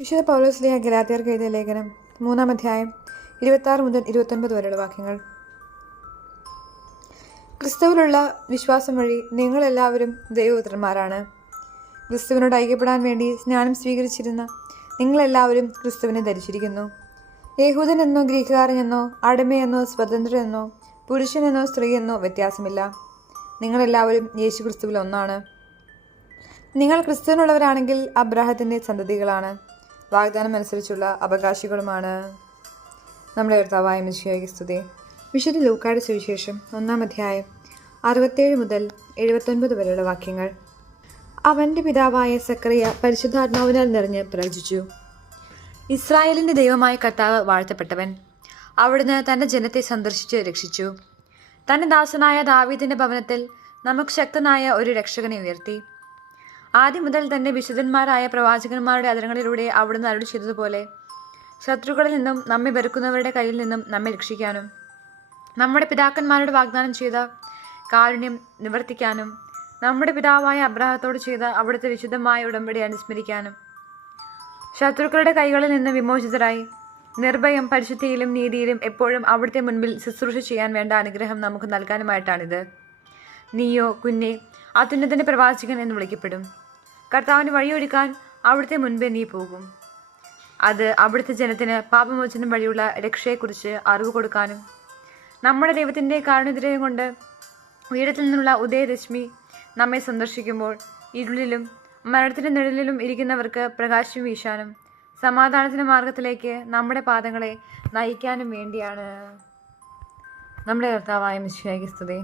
വിശുദ്ധ പൗലോസ്ലീഹ ഗലാത്യർക്ക് എഴുതിയ ലേഖനം 3-ാം അധ്യായം 26 മുതൽ 29 വരെയുള്ള വാക്യങ്ങൾ. ക്രിസ്തുവിലുള്ള വിശ്വാസം വഴി നിങ്ങളെല്ലാവരും ദൈവപുത്രന്മാരാണ്. ക്രിസ്തുവിനോട് ഐക്യപ്പെടാൻ വേണ്ടി സ്നാനം സ്വീകരിച്ചിരുന്ന നിങ്ങളെല്ലാവരും ക്രിസ്തുവിനെ ധരിച്ചിരിക്കുന്നു. യഹൂദനെന്നോ ഗ്രീക്കുകാരനെന്നോ അടിമയെന്നോ സ്വതന്ത്രനെന്നോ പുരുഷനെന്നോ സ്ത്രീയെന്നോ വ്യത്യാസമില്ല. നിങ്ങളെല്ലാവരും യേശു ക്രിസ്തുവിൽ ഒന്നാണ്. നിങ്ങൾ ക്രിസ്തുവിനുള്ളവരാണെങ്കിൽ അബ്രാഹത്തിൻ്റെ സന്തതികളാണ്, വാഗ്ദാനം അനുസരിച്ചുള്ള അവകാശികളുമാണ്. നമ്മുടെ കർത്താവായ മിശിഹായ്ക്ക് സ്തുതി. വിശുദ്ധ ലൂക്കായുടെ സുവിശേഷം 1-ാം അധ്യായം 67 മുതൽ 79 വരെയുള്ള വാക്യങ്ങൾ. അവൻ്റെ പിതാവായ സക്കറിയ പരിശുദ്ധാത്മാവിനാൽ നിറഞ്ഞ് പ്രവചിച്ചു. ഇസ്രായേലിൻ്റെ ദൈവമായ കർത്താവ് വാഴ്ത്തപ്പെട്ടവൻ. അവിടുന്ന് തൻ്റെ ജനത്തെ സന്ദർശിച്ച് രക്ഷിച്ചു. തൻ്റെ ദാസനായ ദാവീദിൻ്റെ ഭവനത്തിൽ നമുക്ക് ശക്തനായ ഒരു രക്ഷകനെ ഉയർത്തി. ആദ്യം മുതൽ തൻ്റെ വിശുദ്ധന്മാരായ പ്രവാചകന്മാരുടെ അധരങ്ങളിലൂടെ അവിടുന്ന് അരുളി ചെയ്തതുപോലെ ശത്രുക്കളിൽ നിന്നും നമ്മെ വെറുക്കുന്നവരുടെ കയ്യിൽ നിന്നും നമ്മെ രക്ഷിക്കാനും നമ്മുടെ പിതാക്കന്മാരോട് വാഗ്ദാനം ചെയ്ത കാരുണ്യം നിവർത്തിക്കാനും നമ്മുടെ പിതാവായ അബ്രാഹത്തോട് ചെയ്ത അവിടുത്തെ വിശുദ്ധമായ ഉടമ്പടി അനുസ്മരിക്കാനും ശത്രുക്കളുടെ കൈകളിൽ നിന്ന് വിമോചിതരായി നിർഭയം പരിശുദ്ധിയിലും നീതിയിലും എപ്പോഴും അവിടുത്തെ മുൻപിൽ ശുശ്രൂഷ ചെയ്യാൻ വേണ്ട അനുഗ്രഹം നമുക്ക് നൽകാനുമായിട്ടാണിത്. നീയോ കുഞ്ഞെ അത്യുന്നതൻ്റെ പ്രവാചകൻ എന്ന് വിളിക്കപ്പെടും. കർത്താവിന് വഴിയൊരുക്കാൻ അവിടുത്തെ മുൻപേ നീ പോകും. അത് അവിടുത്തെ ജനത്തിന് പാപമോചനം വഴിയുള്ള രക്ഷയെക്കുറിച്ച് അറിവ് കൊടുക്കാനും നമ്മുടെ ദൈവത്തിൻ്റെ കാരുണ്യത്തിരയം കൊണ്ട് ഉയരത്തിൽ നിന്നുള്ള ഉദയരശ്മി നമ്മെ സന്ദർശിക്കുമ്പോൾ ഇരുളിലും മരണത്തിൻ്റെ നിഴലിലും ഇരിക്കുന്നവർക്ക് പ്രകാശം വീശാനും സമാധാനത്തിൻ്റെ മാർഗത്തിലേക്ക് നമ്മുടെ പാദങ്ങളെ നയിക്കാനും വേണ്ടിയാണ്. നമ്മുടെ കർത്താവായ മിശിഹായ്ക്ക് സ്തുതി.